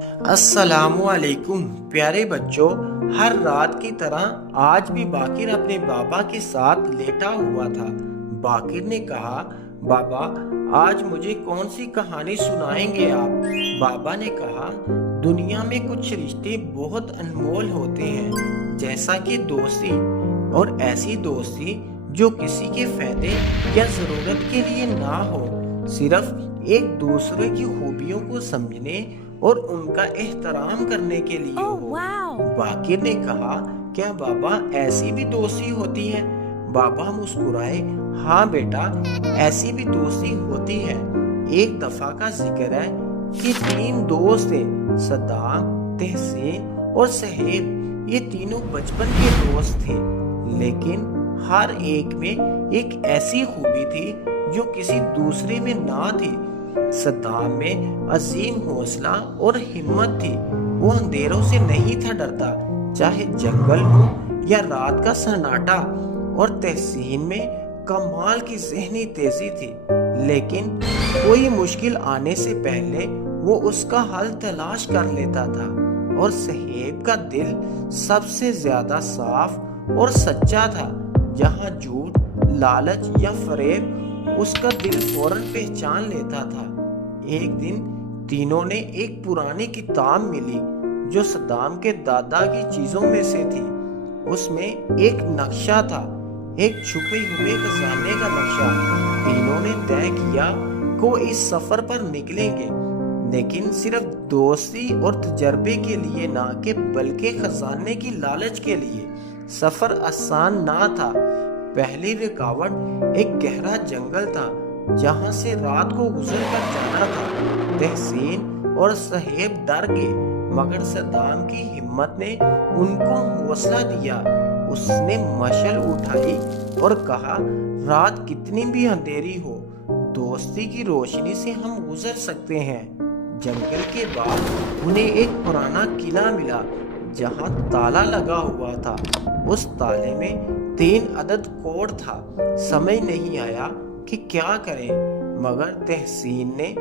السلام علیکم پیارے بچوں، ہر رات کی طرح آج بھی باقر اپنے بابا کے ساتھ لیٹا ہوا تھا۔ باقر نے کہا، بابا آج مجھے کون سی کہانی سنائیں گے آپ؟ بابا نے کہا، دنیا میں کچھ رشتے بہت انمول ہوتے ہیں، جیسا کہ دوستی، اور ایسی دوستی جو کسی کے فائدے یا ضرورت کے لیے نہ ہو، صرف ایک دوسرے کی خوبیوں کو سمجھنے اور ان کا احترام کرنے کے لیے ہو۔ باقر نے کہا، کیا بابا ایسی بھی دوستی ہوتی ہے؟ بابا مسکرائے، ہاں بیٹا، ایسی بھی دوستی ہوتی ہے۔ ایک دفعہ کا ذکر ہے کہ 3 دوست تھے، صدام، تحسین اور صہیب۔ یہ تینوں بچپن کے دوست تھے، لیکن ہر ایک میں ایک ایسی خوبی تھی جو کسی دوسرے میں نہ تھی۔ صدام میں عظیم حوصلہ اور ہمت تھی، وہ اندھیروں سے نہیں تھا ڈرتا، چاہے جنگل ہو یا رات کا سناٹا۔ اور تحسین میں کمال کی ذہنی تیزی تھی، لیکن کوئی مشکل آنے سے پہلے وہ اس کا حل تلاش کر لیتا تھا۔ اور صہیب کا دل سب سے زیادہ صاف اور سچا تھا، جہاں جھوٹ، لالچ یا فریب اس کا دل فوراً پہچان لیتا تھا۔ ایک دن تینوں نے ایک پرانی کتاب ملی جو صدام کے دادا کی چیزوں میں سے تھی۔ اس میں ایک نقشہ تھا، ایک چھپے ہوئے خزانے کا نقشہ۔ تینوں نے طے کیا کہ وہ اس سفر پر نکلیں گے، لیکن صرف دوستی اور تجربے کے لیے نہ کہ بلکہ خزانے کی لالچ کے لیے۔ سفر آسان نہ تھا۔ پہلی رکاوٹ ایک گہرا جنگل تھا، جہاں سے رات کو گزر کر جانا تھا۔ تحسین اور صہیب ڈر گئے، مگر صدام کی ہمت نے ان کو حوصلہ دیا۔ اس نے مشعل اٹھائی اور کہا، رات کتنی بھی اندھیری ہو، دوستی کی روشنی سے ہم گزر سکتے ہیں۔ جنگل کے بعد انہیں ایک پرانا قلعہ ملا جہاں تالا لگا ہوا تھا۔ اس تالے میں 3 عدد کوڈ تھا۔ سمجھ نہیں آیا کہ کیا کریں، مگر تحسین نے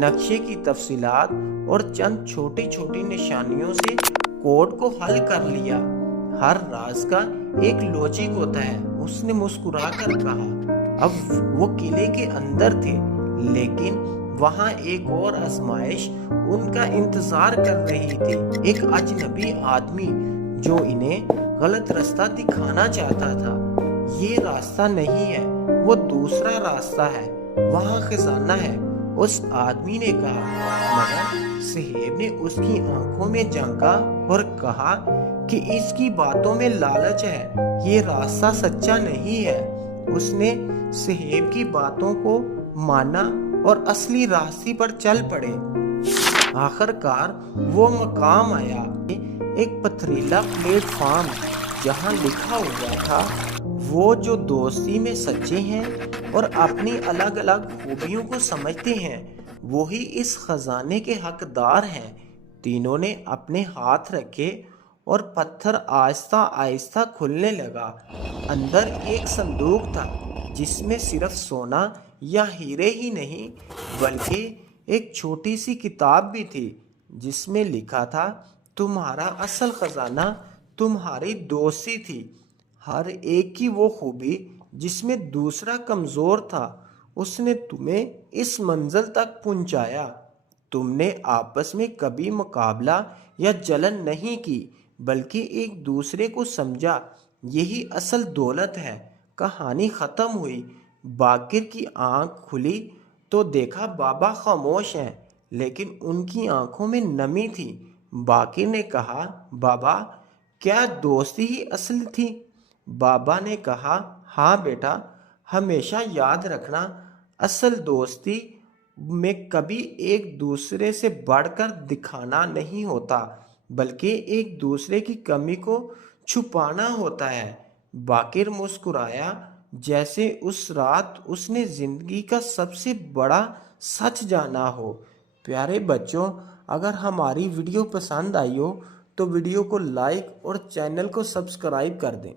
نقشے کی تفصیلات اور چند چھوٹی چھوٹی نشانیوں سے کوڈ کو حل کر لیا۔ ہر راز کا ایک لوجک ہوتا ہے، اس نے مسکرا کر کہا۔ اب وہ قلعے کے اندر تھے، لیکن وہاں ایک اور آزمائش ان کا انتظار کر رہی تھی۔ ایک اجنبی آدمی جو انہیں غلط راستہ دکھانا چاہتا تھا۔ یہ راستہ نہیں ہے، وہ دوسرا راستہ ہے، وہاں خزانہ ہے، اس آدمی نے کہا۔ مگر صہیب نے اس کی آنکھوں میں جھانکا اور کہا کہ اس کی باتوں میں لالچ ہے، یہ راستہ سچا نہیں ہے۔ اس نے صہیب کی باتوں کو مانا اور اصلی راستے پر چل پڑے۔ آخر کار وہ مقام آیا، ایک پتھریلا پلیٹ فارم، جہاں لکھا ہوا تھا، وہ جو دوستی میں سچے ہیں اور اپنی الگ الگ خوبیوں کو سمجھتے ہیں، وہی اس خزانے کے حقدار ہیں۔ تینوں نے اپنے ہاتھ رکھے اور پتھر آہستہ آہستہ کھلنے لگا۔ اندر ایک صندوق تھا، جس میں صرف سونا یا ہیرے ہی نہیں، بلکہ ایک چھوٹی سی کتاب بھی تھی، جس میں لکھا تھا، تمہارا اصل خزانہ تمہاری دوستی تھی۔ ہر ایک کی وہ خوبی جس میں دوسرا کمزور تھا، اس نے تمہیں اس منزل تک پہنچایا۔ تم نے آپس میں کبھی مقابلہ یا جلن نہیں کی، بلکہ ایک دوسرے کو سمجھا، یہی اصل دولت ہے۔ کہانی ختم ہوئی۔ باقر کی آنکھ کھلی تو دیکھا بابا خاموش ہیں، لیکن ان کی آنکھوں میں نمی تھی۔ باقر نے کہا، بابا کیا دوستی ہی اصل تھی؟ بابا نے کہا، ہاں بیٹا، ہمیشہ یاد رکھنا، اصل دوستی میں کبھی ایک دوسرے سے بڑھ کر دکھانا نہیں ہوتا، بلکہ ایک دوسرے کی کمی کو چھپانا ہوتا ہے۔ باقر مسکرایا، جیسے اس رات اس نے زندگی کا سب سے بڑا سچ جانا ہو۔ پیارے بچوں، اگر ہماری ویڈیو پسند آئی ہو تو ویڈیو کو لائک اور چینل کو سبسکرائب کر دیں۔